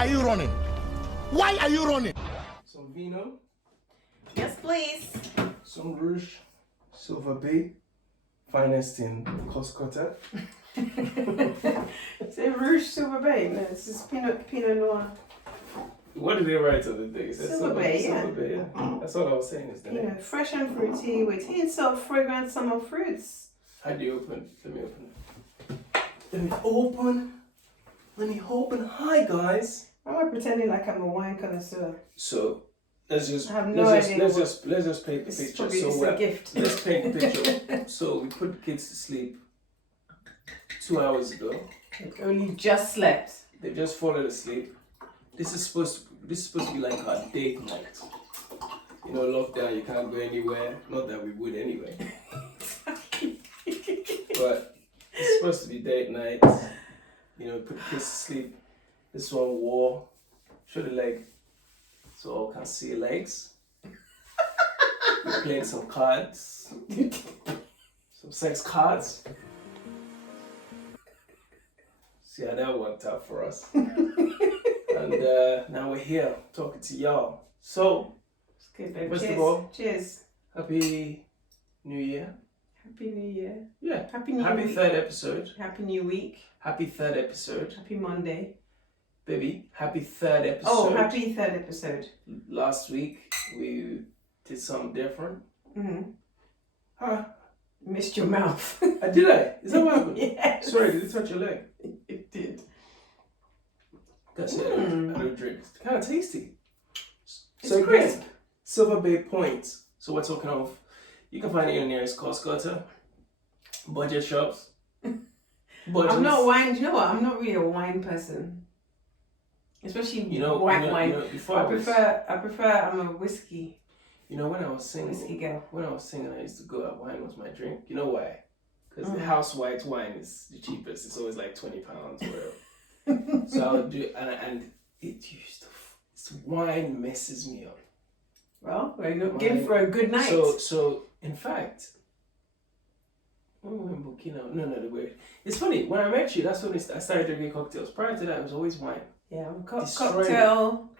are you running? Why are you running? Some vino. Yes, please. Some rouge. Silver Bay. Finest in Coscota. Say rouge silver bay. No, this is Pinot Noir. What did they write on the thing? It said Silver Bay, yeah. Silver Bay, yeah. That's all I was saying is the name. Fresh and fruity with hints of fragrant summer fruits. How do you open? Let me open it. Let me open. Hi guys. Why am I pretending like I'm a wine connoisseur? So let's just I have no idea. let's just paint the picture. It's a gift. Let's paint the picture. So we put the kids to sleep 2 hours ago. They've only just slept. They just fallen asleep. This is supposed to be like our date night. You know, lockdown, you can't go anywhere. Not that we would anyway. But it's supposed to be date night. You know, put the kids to sleep. This one wore. Show the leg. So all can see legs. We played some cards. Some sex cards. See how that worked out for us. And now we're here talking to y'all. So, Good, babe. first Cheers. of all, Cheers. Happy New Year. Happy New Year. Yeah. Happy New Happy Week. third episode. Happy New Week. Happy third episode. Happy Monday. Baby, happy third episode. Oh, happy third episode. Last week, we did something different. Mm-hmm. Huh? Missed your mouth. Did I? Is that what happened? Yes. Sorry, did it touch your leg? It did. That's it. I don't drink. It's kind of tasty. It's crisp. Silver Bay Point. So we're talking of, you can find it in the nearest Costco, budget shops. I'm not wine. Do you know what? I'm not really a wine person. Especially white wine. I prefer. I'm a whiskey. You know, when I was singing, I used to go out. Wine was my drink. You know why? Because the house white wine is the cheapest. It's always like £20 or whatever. So I would do it, and it used to. Wine messes me up. Well, we're looking for a good night. So in fact, when we were in Burkina, the way. It's funny, when I met you, that's when I started drinking cocktails. Prior to that, it was always wine. Yeah, cocktail.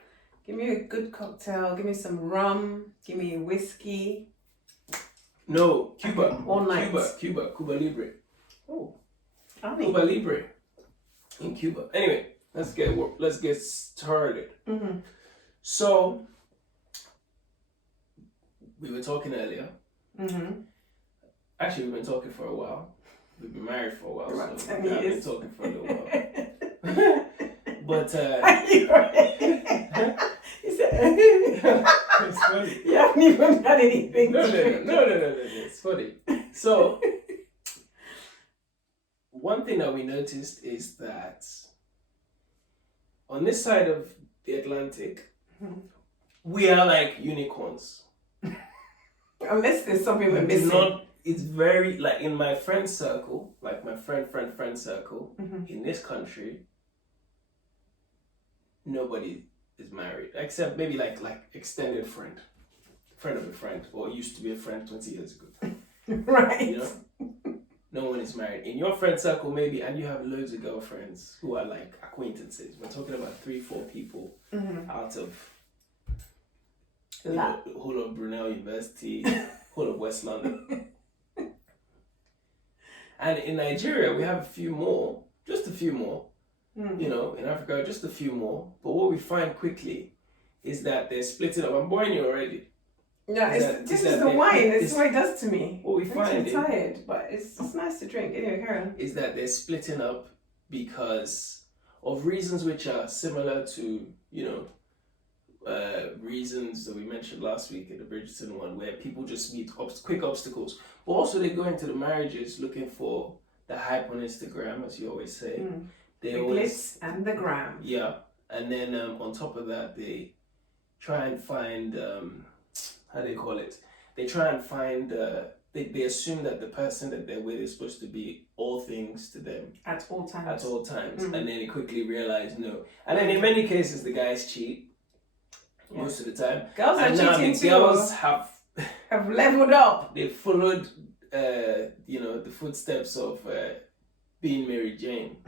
Give me a good cocktail. Give me some rum. Give me a whiskey. No, Cuba. All night. Cuba Libre. Oh, Cuba Libre in Cuba. Anyway, let's get started. Mm-hmm. So, we were talking earlier. Mm-hmm. Actually, we've been talking for a while. We've been married for a while, About so 10 we've years. been talking for a little while. But it's funny. You haven't even had anything. No, it's funny. So, one thing that we noticed is that on this side of the Atlantic, we are like unicorns. Unless there's something we're missing. It's very, like in my friend circle, like my friend circle, in this country, nobody is married. Except maybe like extended friend of a friend, or used to be a friend 20 years ago. Right. You know? No one is married. In your friend circle, maybe, and you have loads of girlfriends who are like acquaintances. We're talking about 3-4 people out of whole of Brunel University, whole of West London. And in Nigeria, we have just a few more. You know, in Africa, just a few more. But what we find quickly is that they're splitting up. I'm boring you already. Yeah, this is the wine. It's what it does to me. What we find, I'm tired, but it's nice to drink. Anyway, carry on. Is that they're splitting up because of reasons which are similar to, reasons that we mentioned last week in the Bridgerton one, where people just meet quick obstacles. But also they go into the marriages looking for the hype on Instagram, as you always say. The glitz and the gram. Yeah. And then on top of that, they try and find, how do you call it? They try and find, they assume that the person that they're with is supposed to be all things to them. At all times. And then they quickly realize no. And then in many cases, the guys cheat. Yeah. Most of the time. Girls are cheating too. Girls have leveled up. They followed, the footsteps of being Mary Jane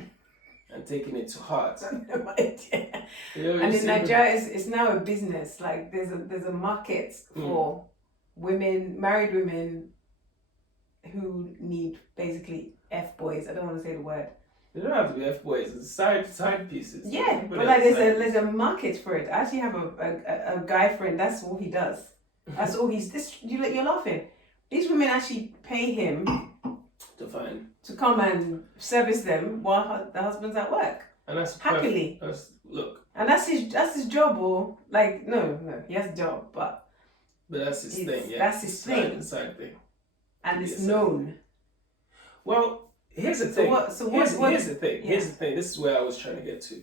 and taking it to heart. I have no idea. And in Nigeria, it's now a business. Like there's a market for married women who need basically F boys. I don't want to say the word. They don't have to be F boys. It's side pieces. Yeah, but like there's a market for it. I actually have a guy friend. That's all he does. That's all you're laughing. These women actually pay him to come and service them while the husband's at work. And that's happily. And that's his job, or like no, he has a job, but that's his thing. Yeah, that's his thing. Side thing, and it's known. Well, here's the thing. Here's the thing. Here's the thing. This is where I was trying to get to.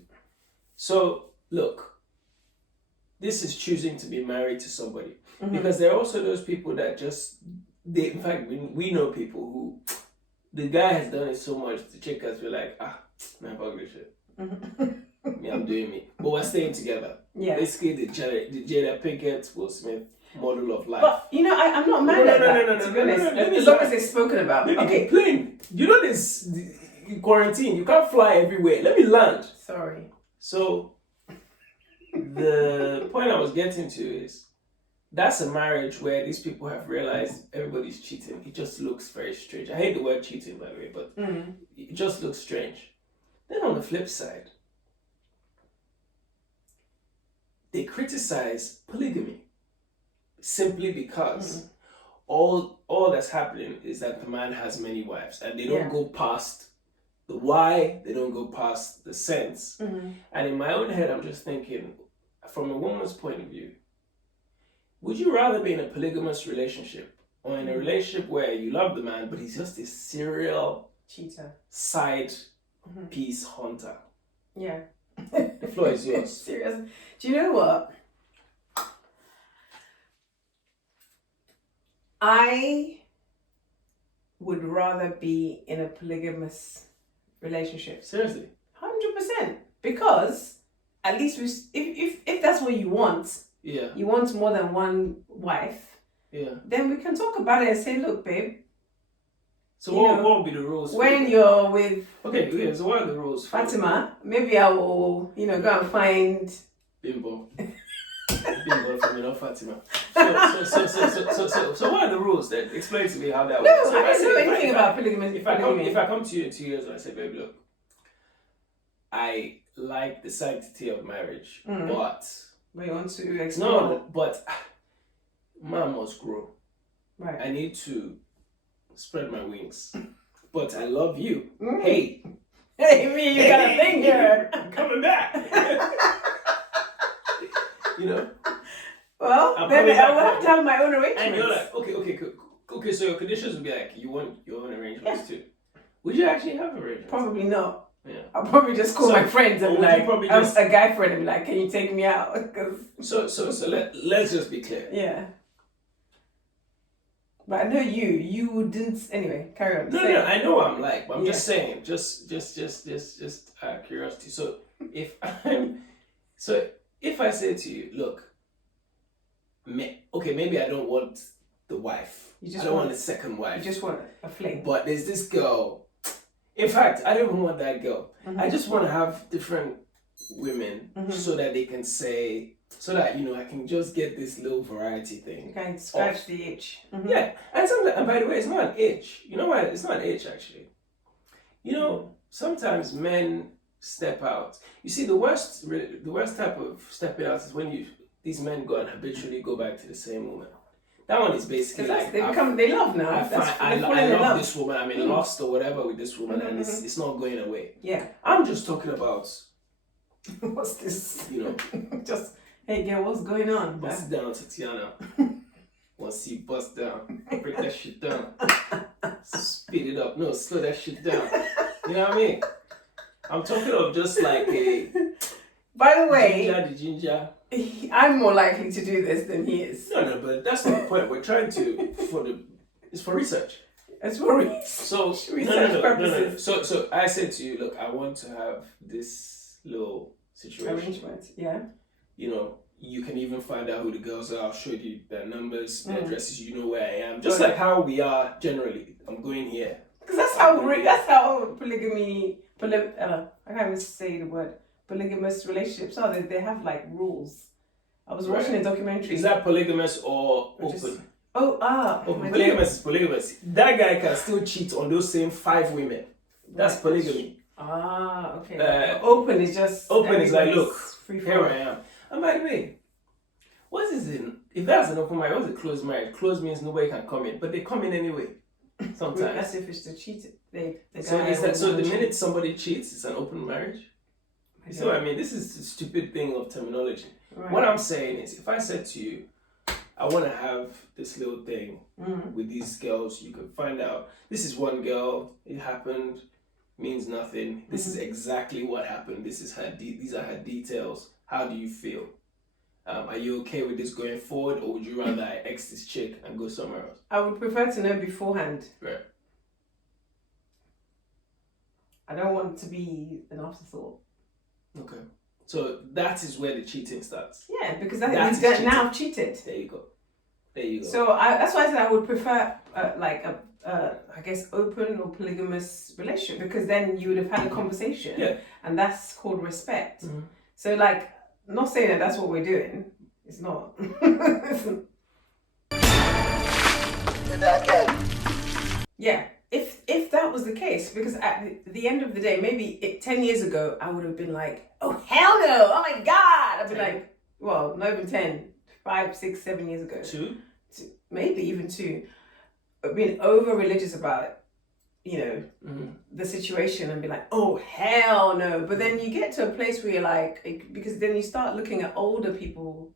So look, this is choosing to be married to somebody, because there are also those people that in fact, we know people who the guy has done it so much, the chick has been like, man, fuck this shit. Yeah, I'm doing me. But we're staying together. Yeah. Basically, the Jada Pinkett, Will Smith model of life. But, I'm not mad at that, to be honest. As long as it's spoken about. Okay. Plane. You know this quarantine. You can't fly everywhere. Let me land. Sorry. So, the point I was getting to is, that's a marriage where these people have realized everybody's cheating. It just looks very strange. I hate the word cheating, by the way, but it just looks strange. Then on the flip side, they criticize polygamy simply because all that's happening is that the man has many wives, and they don't go past the why, they don't go past the sense. And in my own head, I'm just thinking, from a woman's point of view, would you rather be in a polygamous relationship or in a relationship where you love the man, but he's just a serial cheater, side piece hunter? Yeah. The floor is yours. Serious. Do you know what? I would rather be in a polygamous relationship. Seriously? 100%. Because at least if that's what you want, you want more than one wife, then we can talk about it and say, look, babe. So what would be the rules? When you're with so what are the rules? Fatima, maybe I will, go and find Bimbo. Bimbo from Fatima. So what are the rules then? Explain to me how that works. No, I don't know anything about polygamy. If I come to you in 2 years and I say, babe, look, I like the sanctity of marriage, but you want to explore? No, but man must grow. Right. I need to spread my wings. But I love you. Hey, me, you got a finger. I'm coming back. Well, then I will have to have my own arrangements. And you're like, okay, so your conditions would be like, you want your own arrangements too. Would you actually have arrangements? Probably not. Yeah. I'll probably just call my friends and be like, a guy friend and be like, can you take me out? So let's just be clear. Yeah. But I know you didn't. Anyway, carry on. No, I know what I'm like, but I'm just saying, just curiosity. So if I say to you, look, maybe I don't want the wife. I don't want a second wife. You just want a fling. But there's this girl. In fact, I don't even want that girl. I just want to have different women so that they can say, so that, I can just get this little variety thing. You can scratch the itch. Yeah. And by the way, it's not an itch. You know why? It's not an itch, actually. Sometimes men step out. You see, the worst type of stepping out is when these men go and habitually go back to the same woman. That one is basically like they love now. I love this woman. I'm in lust or whatever with this woman, and it's not going away. Yeah. I'm just talking about what's this? Just hey girl, what's going on? Bust down, Tatiana. Once you bust down, break that shit down. Speed it up. No, slow that shit down. You know what I mean? I'm talking of just like a. By the way, the ginger. I'm more likely to do this than he is. No, but that's not the point. We're trying to it's for research. It's for research. So research purposes. No. So I said to you, look, I want to have this little situation. Arrangement, yeah. You can even find out who the girls are. I'll show you their numbers, their addresses. You know where I am. Just like how we are generally. I'm going here. Because that's how polygamy. I can't even say the word. polygamous relationships are. They have like rules. I was watching a documentary. Is that polygamous or Or open? just- Open. Polygamous is polygamous. That guy can still cheat on those same 5 women. That's Right. polygamy. Okay. Open is just Open is like, look, free here I am. And by the way, what is it? If that's an open marriage, what's a closed marriage? Closed means nobody can come in, but they come in anyway. Sometimes. That's if it's the cheat. So the minute somebody cheats, it's an open marriage. You see what I mean? This is the stupid thing of terminology. Right. What I'm saying is, if I said to you, I want to have this little thing with these girls, you can find out this is one girl, it happened, means nothing. This is exactly what happened. This is her. These are her details. How do you feel? Are you okay with this going forward, or would you rather I X this chick and go somewhere else? I would prefer to know beforehand. Right. I don't want it to be an afterthought. Okay. So that is where the cheating starts. Yeah, because That that is means cheating. now I've cheated. There you go. There you go. So that's why I said I would prefer I guess open or polygamous relationship, because then you would have had a conversation. Yeah. And that's called respect. So like, not saying that that's what we're doing. It's not. Yeah. If that was the case, because at the end of the day, maybe 10 years ago, I would have been like, oh, hell no, oh my God. I'd be like, well, not even 10, 5, 6, 7 years ago. 2? Maybe even 2. Being over religious about, the situation and be like, oh, hell no. But then you get to a place where you're like, because then you start looking at older people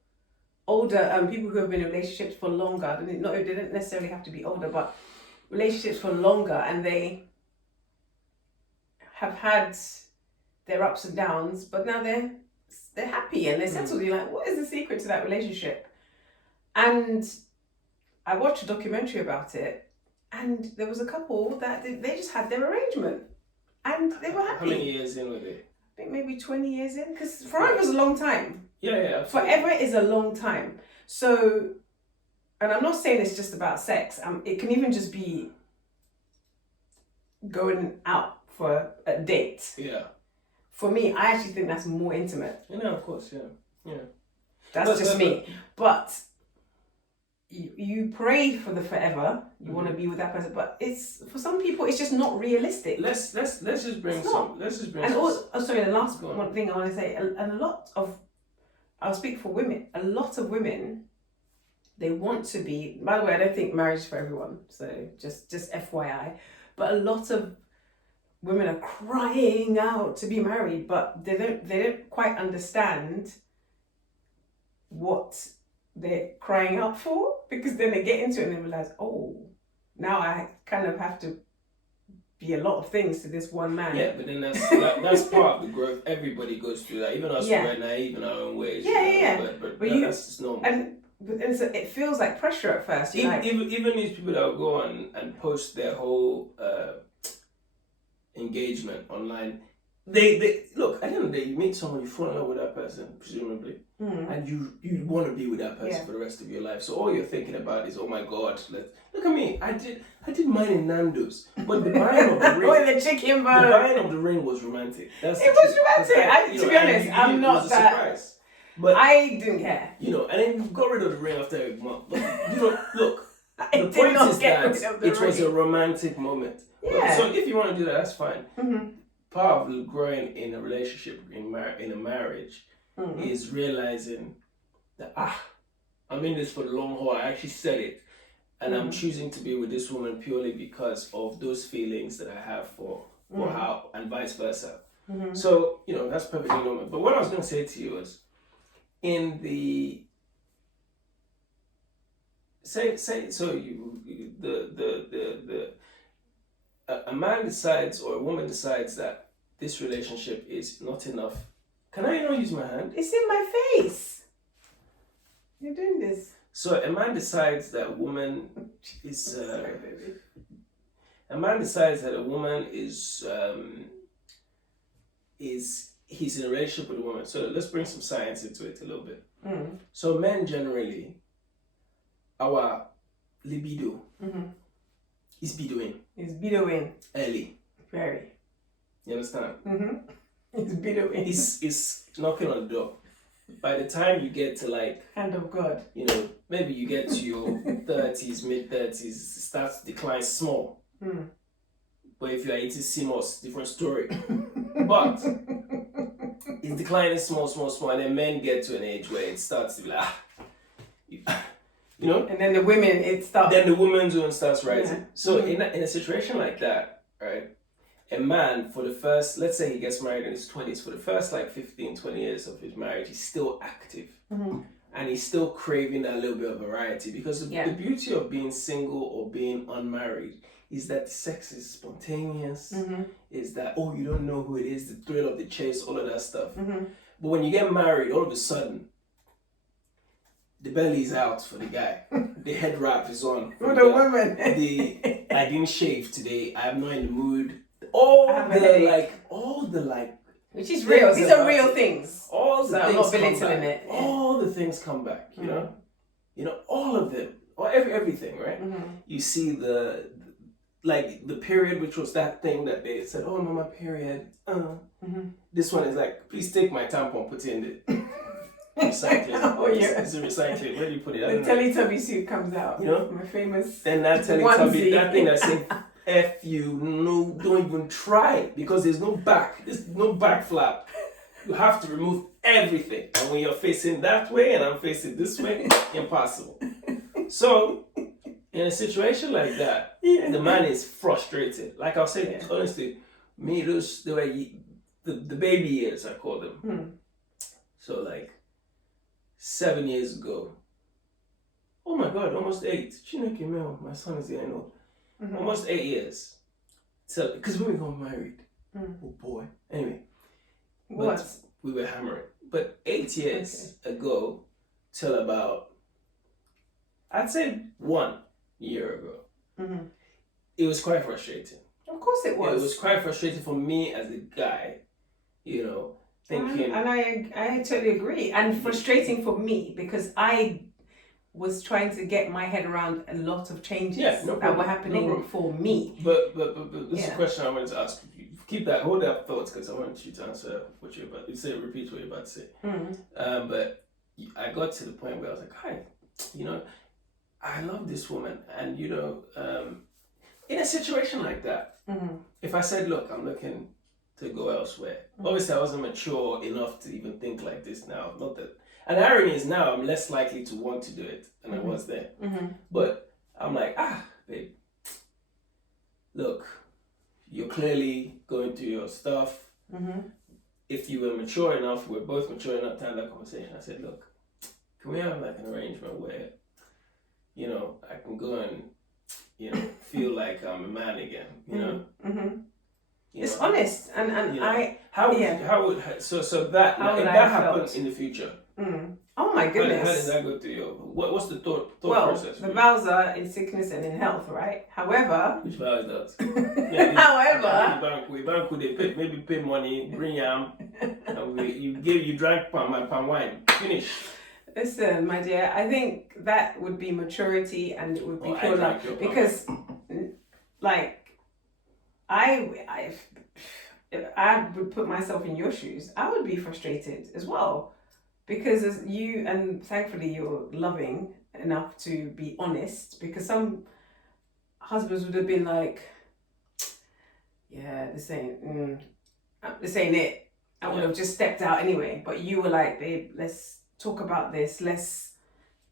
who have been in relationships for longer. They don't necessarily have to be older, but relationships for longer, and they have had their ups and downs, but now they're happy and they're settled. You're like, what is the secret to that relationship? And I watched a documentary about it, and there was a couple that they just had their arrangement and they were happy. How many years in were they? I think maybe 20 years in, because forever is a long time. Yeah. Absolutely. Forever is a long time. So, and I'm not saying it's just about sex. It can even just be going out for a date. Yeah. For me, I actually think that's more intimate. Of course, yeah. That's just me. But you pray for the forever. You want to be with that person, but it's for some people it's just not realistic. Let's just bring some. And also, the last one thing I want to say, I'll speak for women. A lot of women, they want to be. By the way, I don't think marriage is for everyone. So just FYI, but a lot of women are crying out to be married, but they don't quite understand what they're crying out for, because then they get into it and they realize, oh, now I kind of have to be a lot of things to this one man. Yeah, but then that's part of the growth. Everybody goes through that. Even us, we're naive in our own ways. But that's just normal. And it feels like pressure at first. Even these people that will go on and post their whole engagement online, they look, at the end of the day, you meet someone, you fall in love with that person, presumably, and you want to be with that person for the rest of your life. So all you're thinking about is, oh my God, look at me, I did mine in Nando's, but the buying of the ring, the chicken burger. the buying of the ring was romantic. It was romantic. To be honest, I'm not that. Surprise. But I didn't care. and then you got rid of the ring after a month. Look. The point is that it was a romantic moment. Yeah. So if you want to do that, that's fine. Part of growing in a relationship, in a marriage, is realizing that I'm in this for the long haul. I actually said it, and I'm choosing to be with this woman purely because of those feelings that I have for her, and vice versa. So that's perfectly normal. But what I was going to say to you was, in the a man decides or a woman decides that this relationship is not enough. Can I use my hand? It's in my face. You're doing this. So a man decides that a woman is he's in a relationship with a woman. So let's bring some science into it a little bit. So men generally, our libido is bedouin. It's bedouin. Early. Very. You understand? It's beautiful. It's knocking on the door. By the time you get to like, Hand of God. you know, maybe you get to your 30s, mid-30s, it starts to decline small. But if you're 80 CMOS, different story. But it's declining small, and then men get to an age where it starts to be like, you know? And then the women, it starts. Then the woman's own starts rising. Yeah. So in a situation like that, right, a man for the first, let's say he gets married in his 20s, for the first like 15, 20 years of his marriage, he's still active. And he's still craving that little bit of variety, because the beauty of being single or being unmarried is that the sex is spontaneous, is that, oh, you don't know who it is, the thrill of the chase, all of that stuff. But when you get married, all of a sudden, the belly is out for the guy. The head wrap is on. For the women. I didn't shave today, I'm not in the mood. All the which is real. These are real things. All the things come back. All the things come back, you know? You know, all of them. Or everything, right? You see the period, which was that thing that they said, oh no, my period. This one is like, please take my tampon, put it in the recycling. Oh yeah. It's a recycling. Where do you put it? The Teletubby suit comes out. You know? My famous. Then that Teletubby, that thing that said, F you, no, don't even try it, because there's no back. There's no back flap. You have to remove everything. And when you're facing that way and I'm facing this way, impossible. So, in a situation like that, the man is frustrated. Like I'll say, honestly, me, those, they were the baby years, I call them. So like 7 years ago, oh my God, almost 8. Chineke Mel, my son is getting old. Almost 8 years. So, because when we got married, oh boy. Anyway, but we were hammering. But 8 years ago, till about, I'd say 1 year ago, it was quite frustrating. Of course it was. It was quite frustrating for me as a guy, you know, thinking. And I totally agree. And frustrating for me, because I was trying to get my head around a lot of changes that were happening for me. But this is a question I wanted to ask you. Keep that, hold that thoughts, because I want you to answer what you're about. Repeat what you're about to say. But I got to the point where I was like, hi, you know, I love this woman, and you know, in a situation like that, if I said, look, I'm looking to go elsewhere. Obviously, I wasn't mature enough to even think like this now. Not that. And the irony is now I'm less likely to want to do it than I was then. But I'm like, babe, look, you're clearly going through your stuff. If you were mature enough, we're both mature enough to have that conversation. I said, look, can we have like an arrangement where, you know, I can go and, you know, feel like I'm a man again, you know? It's honest, and you know, if that happens in the future. Oh my goodness! How did that go through your? What's the thought process? The vows are in sickness and in health, right? However, which vow is that? However, we maybe pay money, bring yam, and you drank palm wine. Finish. Listen, my dear, I think that would be maturity, and it would be pure love, because, like, if I would put myself in your shoes, I would be frustrated as well, because as you, and thankfully you're loving enough to be honest, because some husbands would have been like, yeah, this ain't it. I would have just stepped out anyway. But you were like, babe, let's talk about this. Let's,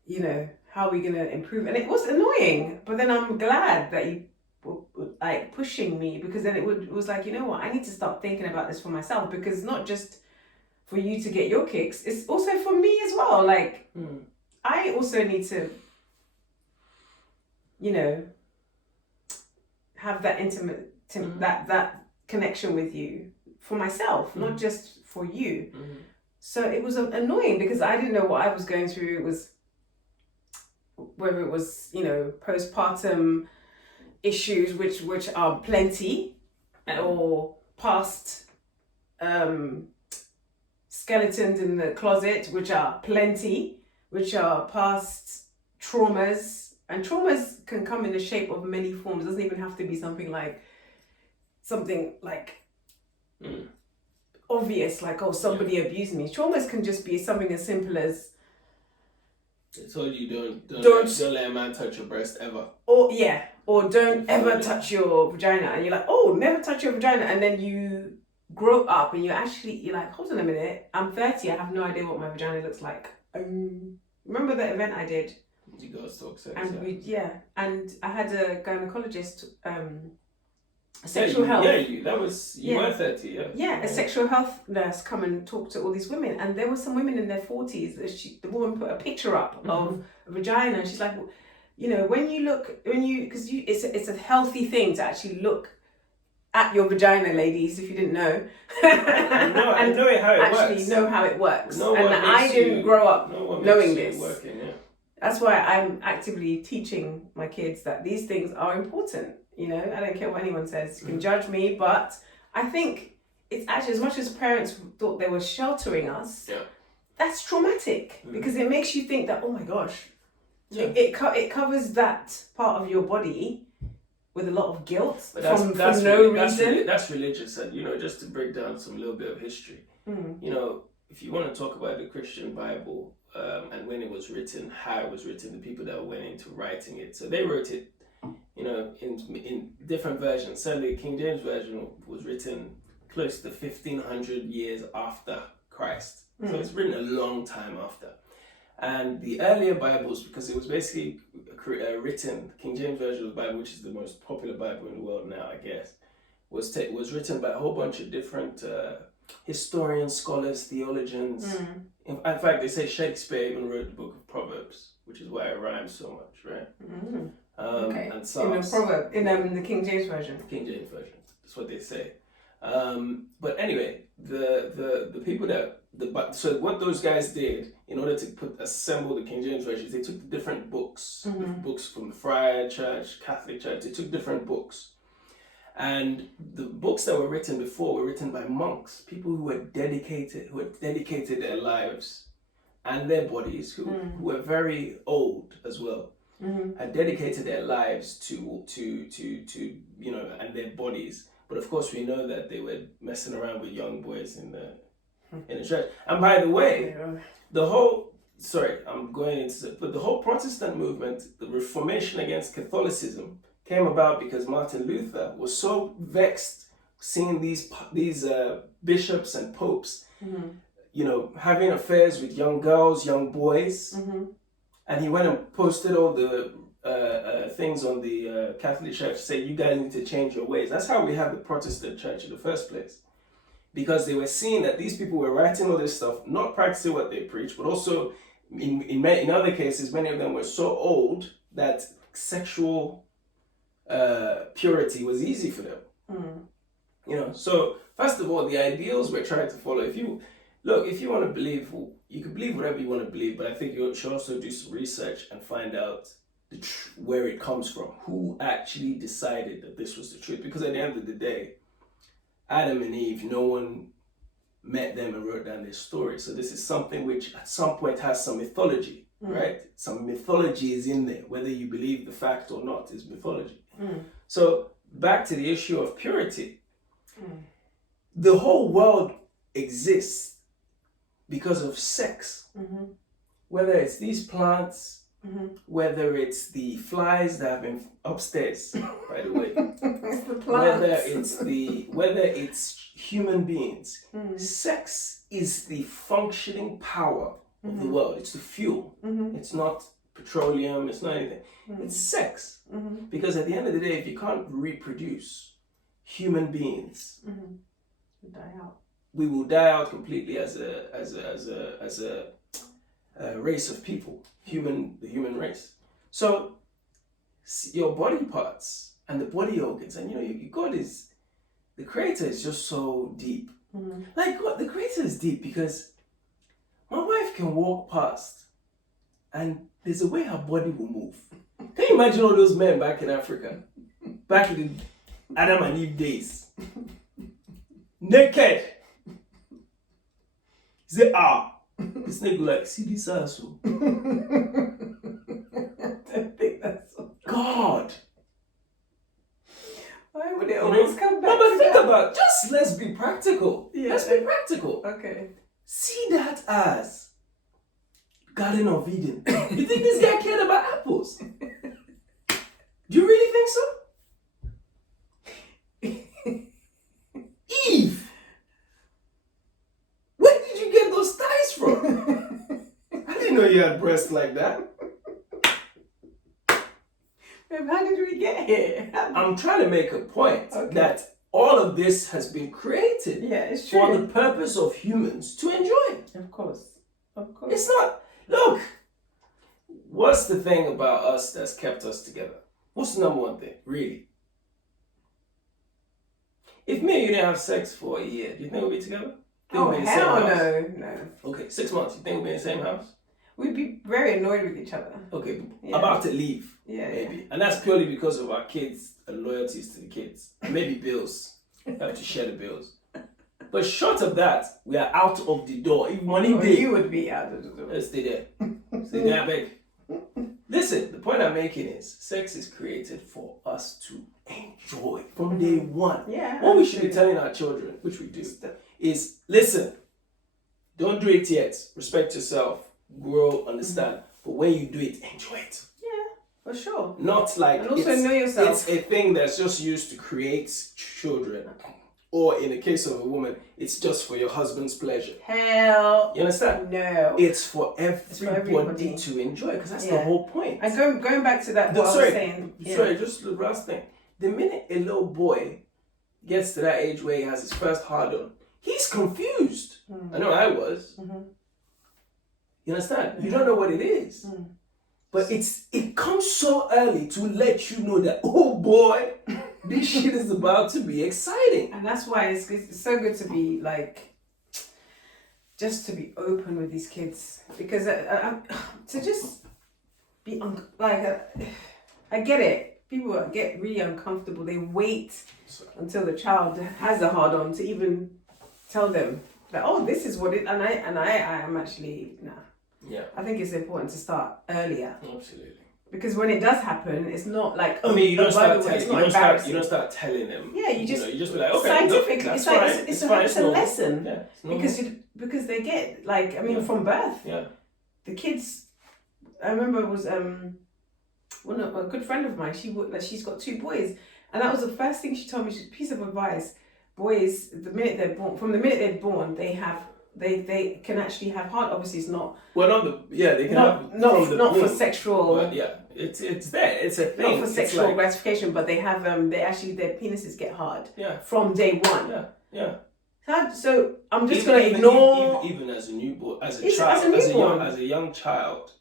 you know, how are we going to improve? And it was annoying, but then I'm glad that you like pushing me, because then it was like, you know what, I need to start thinking about this for myself, because not just for you to get your kicks, it's also for me as well. Like, I also need to, you know, have that intimate that connection with you for myself, not just for you. So it was annoying, because I didn't know what I was going through. It was whether it was, you know, postpartum issues, which are plenty, or past skeletons in the closet, which are plenty, which are past traumas. And traumas can come in the shape of many forms. It doesn't even have to be something like obvious, like, oh, somebody abused me. Traumas can just be something as simple as, They told you don't let a man touch your breast ever. Or don't ever touch your vagina, and you're like, oh, never touch your vagina, and then you grow up and you're like, hold on a minute, I'm 30, I have no idea what my vagina looks like. Remember the event I did? You girls talk sex. And and I had a gynecologist, a sexual health. You were 30, yeah. Yeah, a sexual health nurse come and talk to all these women, and there were some women in their 40s. The woman put a picture up of a vagina, and she's like, you know, because it's a healthy thing to actually look at your vagina, ladies, if you didn't know. I know how it actually works. know how it works. No and I didn't grow up knowing this. Working, yeah. That's why I'm actively teaching my kids that these things are important. You know, I don't care what anyone says. You can judge me, but I think it's actually, as much as parents thought they were sheltering us, that's traumatic because it makes you think that, oh my gosh, it covers that part of your body with a lot of guilt for no reason. That's religious, and you know, just to break down some little bit of history. You know, if you want to talk about the Christian Bible and when it was written, how it was written, the people that went into writing it, so they wrote it, you know, in different versions. Certainly, King James version was written close to 1500 years after Christ, so it's written a long time after. And the earlier Bibles, because it was basically written, King James Version of the Bible, which is the most popular Bible in the world now, I guess, was written by a whole bunch of different historians, scholars, theologians. In fact, they say Shakespeare even wrote the book of Proverbs, which is why it rhymes so much, right? Okay. And Psalms. In the King James Version. King James Version. That's what they say. But anyway, the people so what those guys did in order to assemble the King James Version, they took the different books, books from the Friar Church, Catholic Church. They took different books, and the books that were written before were written by monks, people who had dedicated their lives and their bodies, who were very old as well, had dedicated their lives to you know, and their bodies. But of course, we know that they were messing around with young boys in the church. And by the way, the whole Protestant movement, the Reformation against Catholicism, came about because Martin Luther was so vexed seeing these bishops and popes, you know, having affairs with young girls, young boys, and he went and posted all the things on the Catholic Church saying, you guys need to change your ways. That's how we have the Protestant church in the first place. Because they were seeing that these people were writing all this stuff, not practicing what they preach, but also in other cases, many of them were so old that sexual purity was easy for them. You know, so first of all, the ideals we're trying to follow. If you want to believe, you can believe whatever you want to believe, but I think you should also do some research and find out where it comes from, who actually decided that this was the truth. Because at the end of the day, Adam and Eve, no one met them and wrote down their story. So this is something which at some point has some mythology, right? Some mythology is in there, whether you believe the fact or not is mythology. So back to the issue of purity. The whole world exists because of sex. Whether it's these plants, whether it's the flies that have been upstairs, by the way, It's the plants. whether it's human beings, sex is the functioning power of the world. It's the fuel. It's not petroleum. It's not anything. It's sex. Because at the end of the day, if you can't reproduce human beings, Die out. we will die out completely as a race of people, the human race. So your body parts and the body organs, and you know, God is, the Creator is just so deep. Like God, the Creator is deep because my wife can walk past and there's a way her body will move. Can you imagine all those men back in Africa, back in the Adam and Eve days, naked? Say, this nigga like, see this ass. I don't think that's so. God. Why would it always come back? No, but think about, just let's be practical. Yeah. Let's be practical. Okay. See that as Garden of Eden. You think this guy cared about apples? Do you really think so? Eve! Where did you get those thighs from? I didn't know you had breasts like that. Babe, how did we get here? I'm trying to make a point that all of this has been created it's true. for the purpose of humans to enjoy. Of course. It's not. Look, what's the thing about us that's kept us together? What's the number one thing, really? If me and you didn't have sex for a year, do you think we'd be together? Oh, hell no. Okay, 6 months. You think we'd be in the same house? We'd be very annoyed with each other. Okay, about to leave. Maybe. Yeah. And that's purely because of our kids and loyalties to the kids. And maybe bills. We have to share the bills. But short of that, we are out of the door. If money day, you would be out of the door. Let's stay there. Stay there, beg. Listen, the point I'm making is sex is created for us to enjoy from day one. Yeah. What we should be telling our children, which we do, is listen, don't do it yet. Respect yourself, grow, understand. But when you do it, enjoy it. For sure. Not like and also know yourself. It's a thing that's just used to create children. Or in the case of a woman, it's just for your husband's pleasure. Hell. You understand? No. It's for everybody to enjoy, because that's the whole point. And going back to that, what I was saying. Sorry, just the last thing. The minute a little boy gets to that age where he has his first hard-on, he's confused. I know I was. You understand? You don't know what it is. But it comes so early to let you know that, oh boy, this shit is about to be exciting. And that's why it's so good to be like, just to be open with these kids. Because to just be, I get it. People get really uncomfortable. They wait until the child has a hard on to even tell them that, oh, this is what it, and I am actually, nah. Yeah. I think it's important to start earlier. Absolutely. Because when it does happen, it's not like, I mean, you don't start telling them. Yeah, you just be like, okay, scientifically, look, it's like it's a lesson. Yeah, because they get like, I mean, from birth. Yeah. The kids, I remember it was a good friend of mine. She's got 2 boys, and that was the first thing she told me. She's a piece of advice. Boys, from the minute they're born, they can actually have heart. Obviously, it's not. Well, they can have not for sexual. But yeah, it's there. It's a thing. Not for sexual gratification, but they have their penises get hard. Yeah. From day one. Yeah. So I'm just gonna ignore. Even as a newborn, as a young child.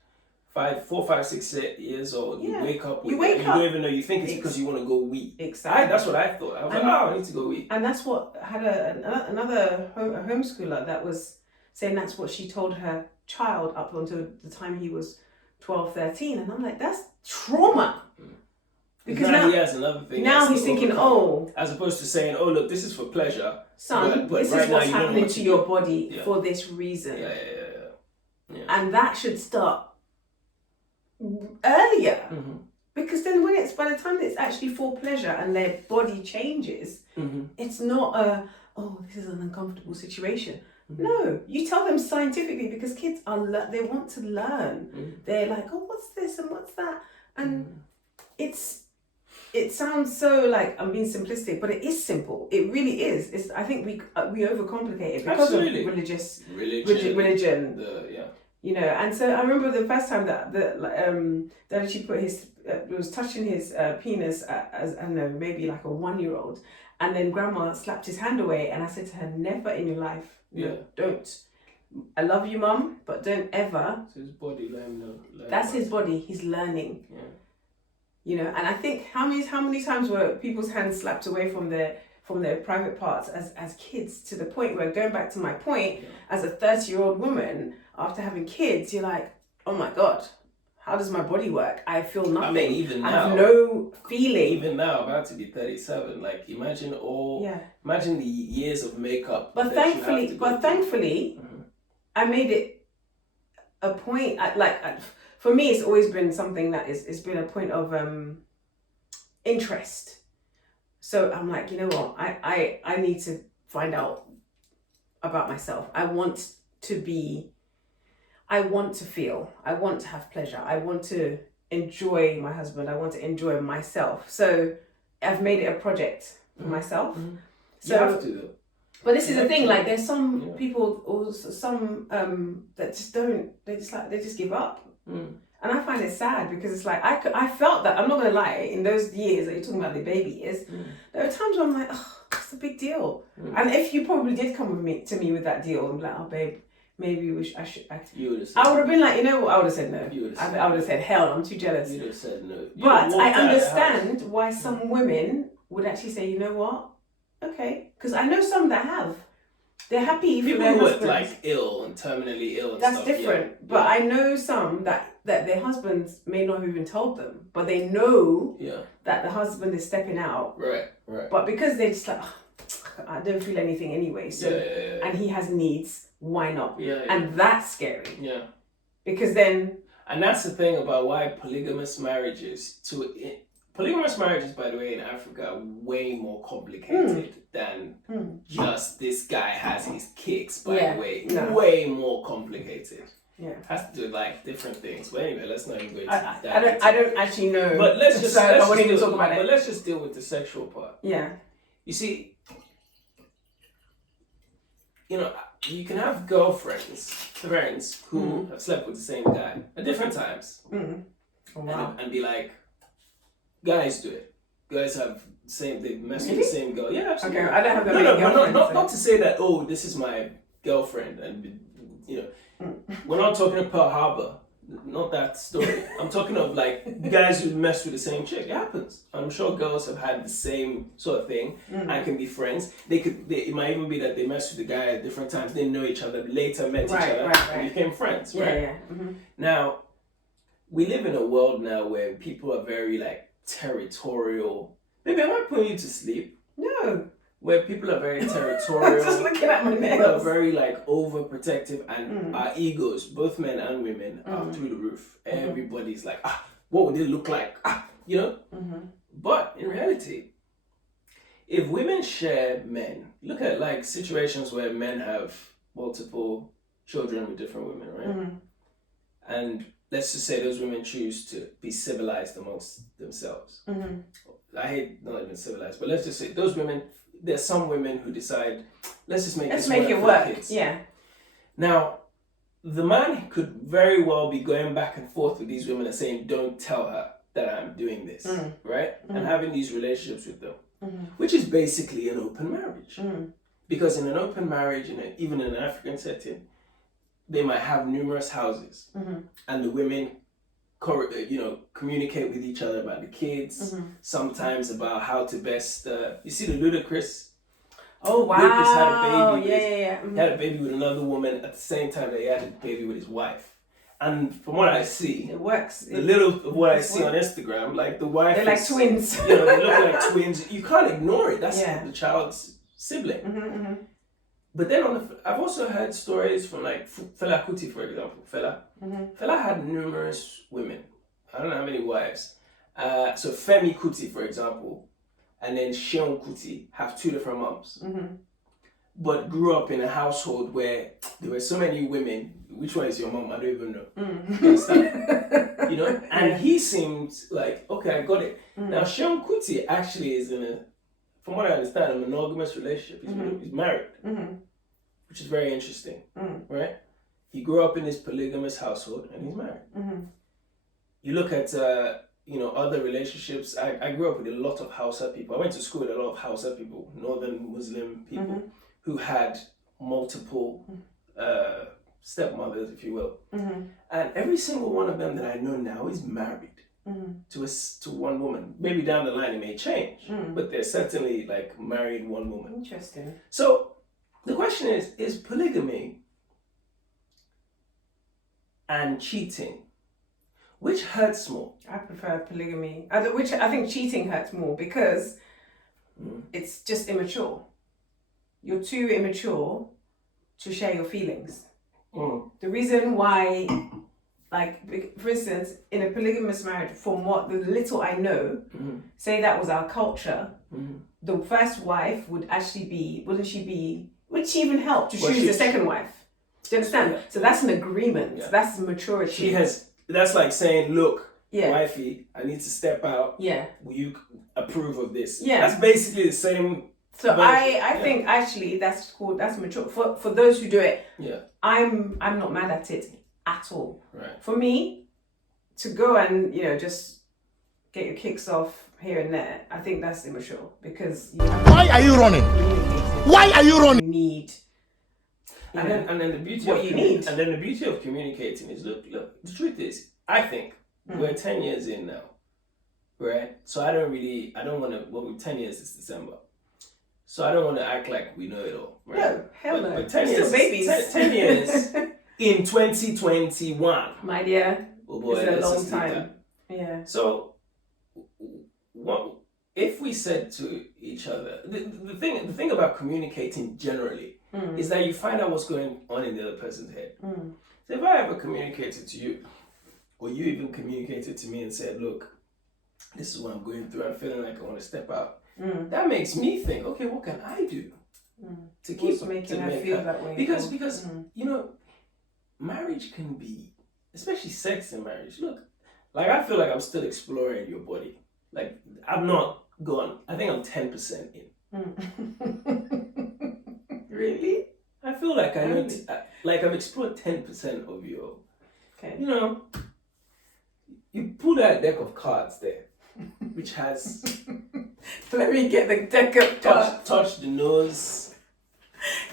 4, 5, 6 years old, you wake up. You don't even know. You think it's because you want to go wee. Exactly. That's what I thought. I was like, I need to go wee. And that's what had another homeschooler that was saying that's what she told her child up until the time he was 12, 13. And I'm like, that's trauma. Because now he has another thing. Now he's thinking, as opposed to saying, oh look, this is for pleasure, son. But this is what's happening to your body for this reason. Yeah. And that should start earlier, because then by the time it's actually for pleasure and their body changes, it's not this is an uncomfortable situation. No, you tell them scientifically, because kids they want to learn. They're like, oh, what's this and what's that, and it sounds so like I'm being simplistic, but it is simple. It really is. I think we overcomplicate it because of religion. You know, and so I remember the first time that she put was touching his penis as, I don't know, maybe like a 1-year-old, and then grandma slapped his hand away, and I said to her, never in your life, don't. I love you, mum, but don't ever. It's his body, that's his body. He's learning. Yeah. You know, and I think how many times were people's hands slapped away from their private parts as kids, to the point where, going back to my point, as a 30-year-old woman, after having kids, you're like, oh my God, how does my body work? I feel nothing. I mean, even now, I have no feeling. Even now, about to be 37, like imagine the years of makeup. But thankfully, I made it a point. For me, it's always been something that it's been a point of interest. So I'm like, you know what? I need to find out about myself. I want to feel. I want to have pleasure. I want to enjoy my husband. I want to enjoy myself. So I've made it a project for myself. So you have to though. But this is the thing, like there's some people or some that just don't, they just give up. And I find it sad because it's like, I felt that, I'm not gonna lie, in those years that you're talking about, the baby years, there were times where I'm like, oh, it's a big deal. And if you probably did come to me with that deal, I'm like, oh babe, maybe I should. I would have been like, you know what, I would have said no. I would have said, hell, I'm too jealous. You'd have said no. But I understand why some women would actually say, you know what, okay. Because I know some that have. They're happy for their husbands. People who are like ill and terminally ill and That's stuff. different. Yeah. But I know some that their husbands may not have even told them, but they know that the husband is stepping out. Right. But because they're just like, oh, I don't feel anything anyway. So and he has needs, why not? And that's scary. Yeah. Because then. And that's the thing about why polygamous marriages, by the way, in Africa are way more complicated than just this guy has his kicks, by the way. No. Way more complicated. Yeah. Has to do with like different things. But anyway, let's not even go into that. I don't actually know. But let's just I won't even talk about it. But let's just deal with the sexual part. Yeah. You see, you can have friends who have slept with the same guy at different times. Oh, wow. And be like, guys do it. Guys have they mess with the same girl. Yeah, absolutely. Okay, I don't have that. Not to say that. Oh, this is my girlfriend, and we're not talking of Pearl Harbor. Not that story. I'm talking of like guys who mess with the same chick. It happens. I'm sure girls have had the same sort of thing and can be friends. It might even be that they messed with the guy at different times, didn't know each other, later met each other, and became friends. Right. Yeah. Mm-hmm. Now, we live in a world now where people are very like territorial. Maybe am I putting you to sleep? No. Where people are very territorial. Just looking at my nails. People are very like overprotective, and our egos, both men and women, are through the roof. Everybody's like, what would it look like? But in reality, if women share men, look at like situations where men have multiple children with different women, right? And let's just say those women choose to be civilized amongst themselves. I hate not even civilized, but let's just say those women, there's some women who decide, let's make it work. Kids. Yeah. Now, the man could very well be going back and forth with these women and saying, don't tell her that I'm doing this, right? And having these relationships with them, which is basically an open marriage. Because in an open marriage, even in an African setting, they might have numerous houses, and the women communicate with each other about the kids, sometimes about how to best, you see the Ludacris? Oh, wow. Ludacris had a baby. Yeah. He had a baby with another woman at the same time that he had a baby with his wife. And from what I see, it works. The little of what I see on Instagram, like the wife they're like twins. They look like twins. You can't ignore it. That's the child's sibling. But then I've also heard stories from like Fela Kuti, for example. Fela had numerous women. I don't know how many wives. So Femi Kuti, for example, and then Seun Kuti have two different moms. But grew up in a household where there were so many women. Which one is your mom? I don't even know. You understand? And he seemed like, okay, I got it. Now Seun Kuti actually is from what I understand, a monogamous relationship. He's married, which is very interesting, right? He grew up in this polygamous household and he's married. You look at, other relationships. I grew up with a lot of Hausa people. I went to school with a lot of Hausa people, northern Muslim people, who had multiple stepmothers, if you will. And every single one of them that I know now is married. To one woman. Maybe down the line it may change, but they're certainly like married one woman. Interesting. So the question is polygamy and cheating, which hurts more? I prefer polygamy. Which I think cheating hurts more because it's just immature. You're too immature to share your feelings. The reason why, like, for instance, in a polygamous marriage, from what the little I know, say that was our culture, the first wife wouldn't she be Would she even help to choose the second wife? Do you understand? Yeah. So that's an agreement. Yeah. That's maturity. That's like saying, look, yeah. wifey, I need to step out. Yeah. Will you approve of this? Yeah. That's basically the same. So I think actually that's mature. For those who do it, yeah. I'm not mad at it at all. Right. For me, to go and, just get your kicks off here and there, I think that's immature because why are you running? Why are you running? You need. And then the beauty what you need. And then the beauty of communicating is look, the truth is, I think we're 10 years in now. Right? So I don't want to, we're 10 years this December. So I don't want to act like we know it all. Right? No, hell no. But 10 We're years, still babies. 10 years in 2021. My dear, oh boy, it's a long time. Yeah. So what if we said to each other, the thing about communicating generally is that you find out what's going on in the other person's head. So if I ever communicated to you, or you even communicated to me and said, look, this is what I'm going through, I'm feeling like I want to step out, that makes me think, okay, what can I do to keep making her feel that way? Because marriage can be, especially sex in marriage, look, like I feel like I'm still exploring your body. Like I'm not gone. I think I'm 10% in. Really? I feel like I know, like I've explored 10% of your. Okay. You pull that deck of cards there, which has. Let me get the deck of cards. Touch the nose.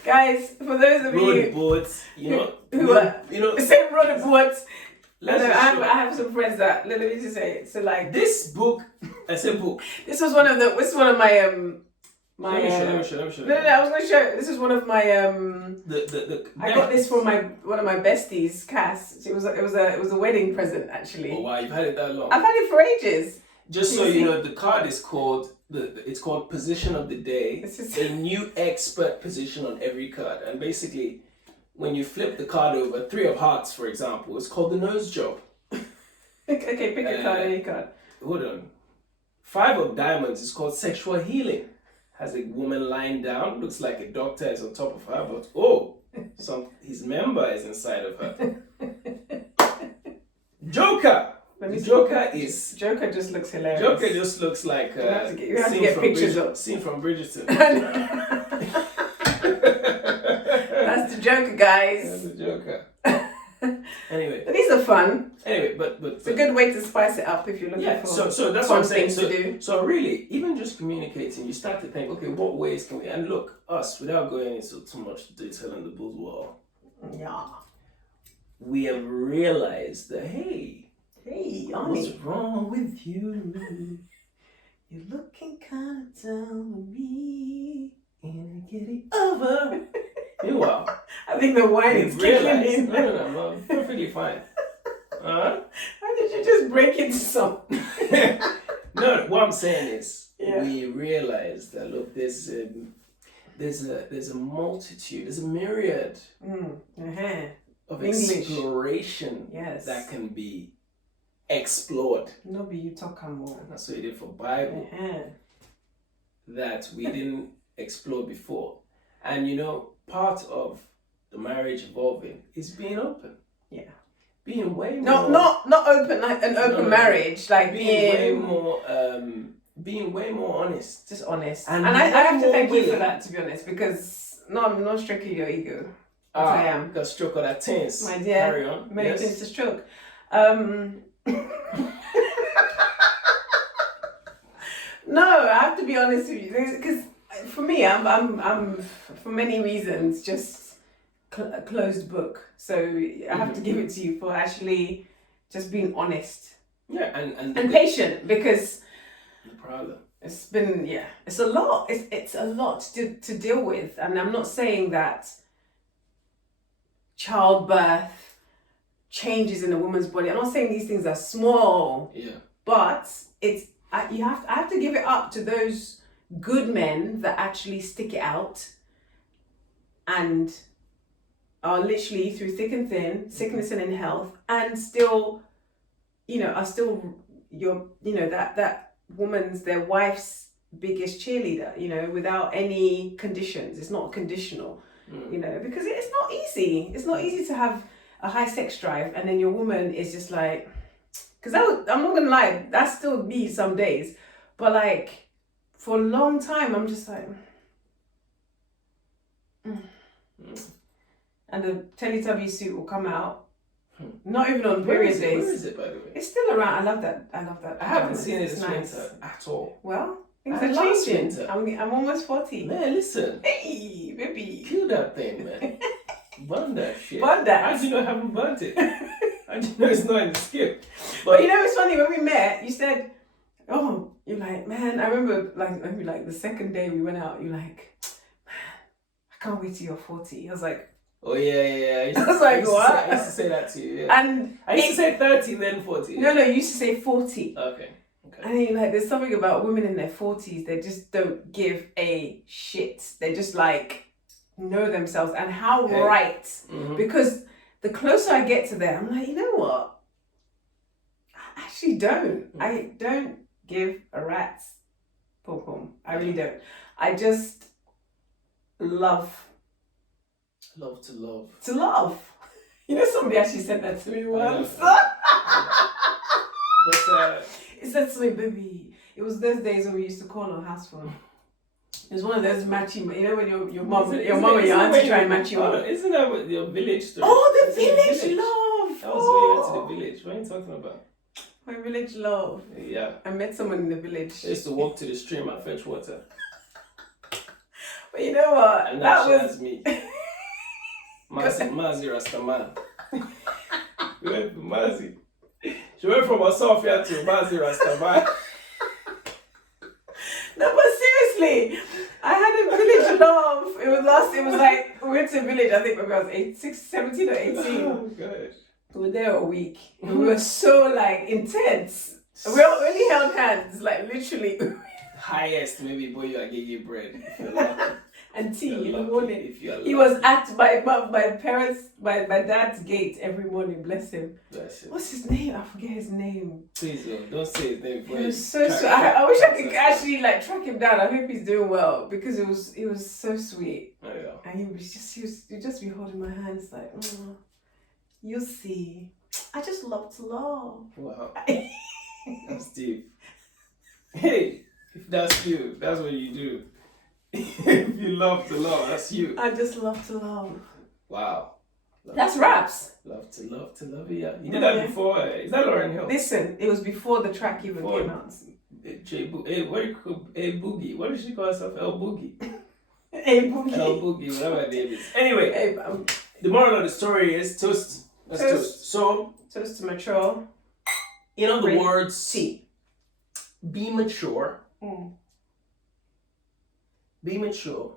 Guys, for those of roll you the boats, who are same roll the boats. I have some friends that let me just say it. So like this book, I said book. This was one of my let me show. No, I was gonna show. This is one of my I got this from one of my besties, Cass. It was a wedding present actually. Oh wow, you've had it that long. I've had it for ages. Just so you know, the card is called it's called Position of the Day. A new expert position on every card, and basically, when you flip the card over, 3 of hearts, for example, it's called the nose job. Okay, pick a card, any card. Hold on. 5 of diamonds is called sexual healing. Has a woman lying down, looks like a doctor is on top of her, but his member is inside of her. Joker! Joker just looks hilarious. Joker just looks like you have to get pictures up. Scene from Bridgerton. That's the Joker, guys. That's the Joker. Anyway, but these are fun. Anyway, but it's a good way to spice it up if you're looking for so that's what I'm saying. To do. So really, even just communicating, you start to think, okay, what ways can we? And look, us without going into too much detail in the boudoir. Yeah. We have realized that hey, what's Arnie, wrong with you? You're looking kind of down on me. And get it over. Meanwhile, I think the wine is kicking in. No, I'm perfectly fine. How did you just break into something? No, what I'm saying is, we realize that look, there's a multitude, there's a myriad of exploration that can be explored. No, but you talk more. That's what you did for Bible. That we didn't explore before. And part of the marriage evolving is being open. Yeah. Being way more not open like an open marriage, like being way more honest. Just honest. And I have to thank you for that, to be honest, because I'm not stroking your ego. I am. Got stroke of that tense. My dear. Carry on. Many things to stroke. No, I have to be honest with you, because for me, I'm for many reasons just a closed book. So I have to give it to you for actually just being honest. Yeah, and patient, because the problem. It's been it's a lot. It's a lot to deal with, and I'm not saying that childbirth, changes in a woman's body. I'm not saying these things are small. Yeah. But I have to give it up to those good men that actually stick it out and are literally through thick and thin, sickness and in health, and still, are still that woman's, their wife's biggest cheerleader, you know, without any conditions. It's not conditional, you know, because it's not easy. It's not easy to have a high sex drive and then your woman is just like, because I'm not gonna lie, that's still me some days, but like for a long time I'm just like, and the Teletubby suit will come out. Not even on period days. Where is it, by the way? It's still around. I love that. I haven't seen it this winter at all. Well, things And are last changing. winter. I'm almost 40. Man, listen. Hey, baby. Kill that thing, man. Burn that shit. Burn that. How do you know I haven't burnt it? How do you know it's not in the skip? But you know, it's funny, when we met, you said, oh, you're like, man, I remember like maybe like the second day we went out, you're like, man, I can't wait till you're 40. I was like, oh yeah. I was like, what? I used to say that to you, yeah. And I used to say 30, then 40. No, you used to say 40. Okay. And then you're like, there's something about women in their 40s, they just don't give a shit. They just like know themselves and how right. Because the closer I get to them, I'm like, you know what? I actually don't. I don't give a rat's pom-pom. I really don't. I just love to love. To love. You know, somebody actually said that to me once. But he said to me, baby, it was those days when we used to call on house phone. It was one of those matching, you know, when your mom and your auntie try and match you up. Isn't that what your village story? Oh, the village love. That was when you went to the village. What are you talking about? My village love. Yeah. I met someone in the village. I used to walk to the stream and fetch water. But you know what? And that that was me. Mazi Rastaman. We went to Mazi. She went from Asofia to Mazi Rastaman. No, but seriously, I had a village love. It was like, we went to a village, I think when I was 17 or 18. Oh, gosh. We were there a week. We were so like intense. We only held hands, like literally. Highest, maybe boy, you are giving bread. If you're lucky. And tea in the Lucky, morning. if you're He lucky. was at my dad's gate every morning, bless him. Bless him. What's his name? I forget his name. Please don't say his name. He was so sweet. I wish I could actually like track him down. I hope he's doing well because it was so sweet. Oh, yeah. And he'd just be holding my hands like, you'll see. I just love to love. Wow. That's deep. Hey, if that's you, that's what you do. If you love to love, that's you. I just love to love. Wow. That's raps. Love to love, yeah. You did that before. Is that Lauryn Hill? Listen, it was before the track even came out. What do you call A Boogie? What did she call herself? El Boogie. A Boogie. El Boogie, whatever her name is. Anyway, Hey, the moral of the story is toast. Let's toast. So, toast to mature. in other Great words, tea. be mature. Mm. Be mature.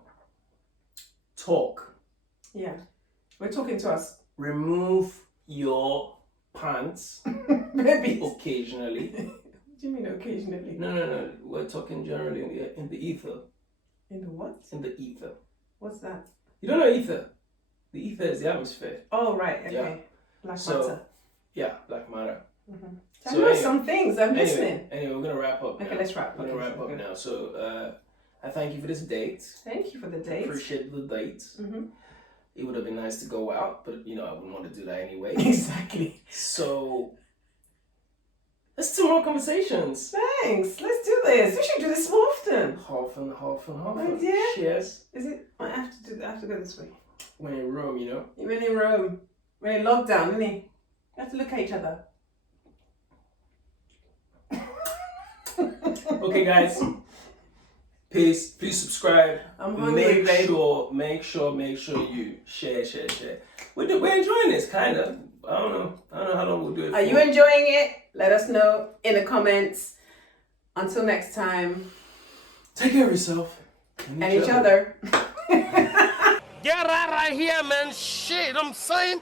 Talk. Yeah. We're talking to us. Remove your pants Maybe. occasionally. What do you mean occasionally? No. We're talking generally in the ether. In the what? In the ether. What's that? You don't know ether? The ether is the atmosphere. Oh, right. Okay. Yeah. Black So, matter. Yeah, black matter. Mm-hmm. I So know anyway- some things. I'm listening. Anyway, we're gonna wrap up. Okay, now. let's wrap. We're gonna Okay, wrap up good. now. So I thank you for this date. Thank you for the date. Appreciate the date. Mm-hmm. It would have been nice to go out, but I wouldn't want to do that anyway. Exactly. So let's do more conversations. Thanks. Let's do this. We should do this more often. Half and half and half. Oh, yeah? Cheers. Is it? I have to go this way. When in Rome, Even in Rome, we're in lockdown, isn't he? We have to look at each other. Okay, guys. Peace. Please subscribe. I'm hungry, babe. Make sure you share. We're enjoying this, kind of. I don't know how long we'll do it. Are you enjoying it? Let us know in the comments. Until next time. Take care of yourself And each other. Get out of here, man. Shit, I'm saying.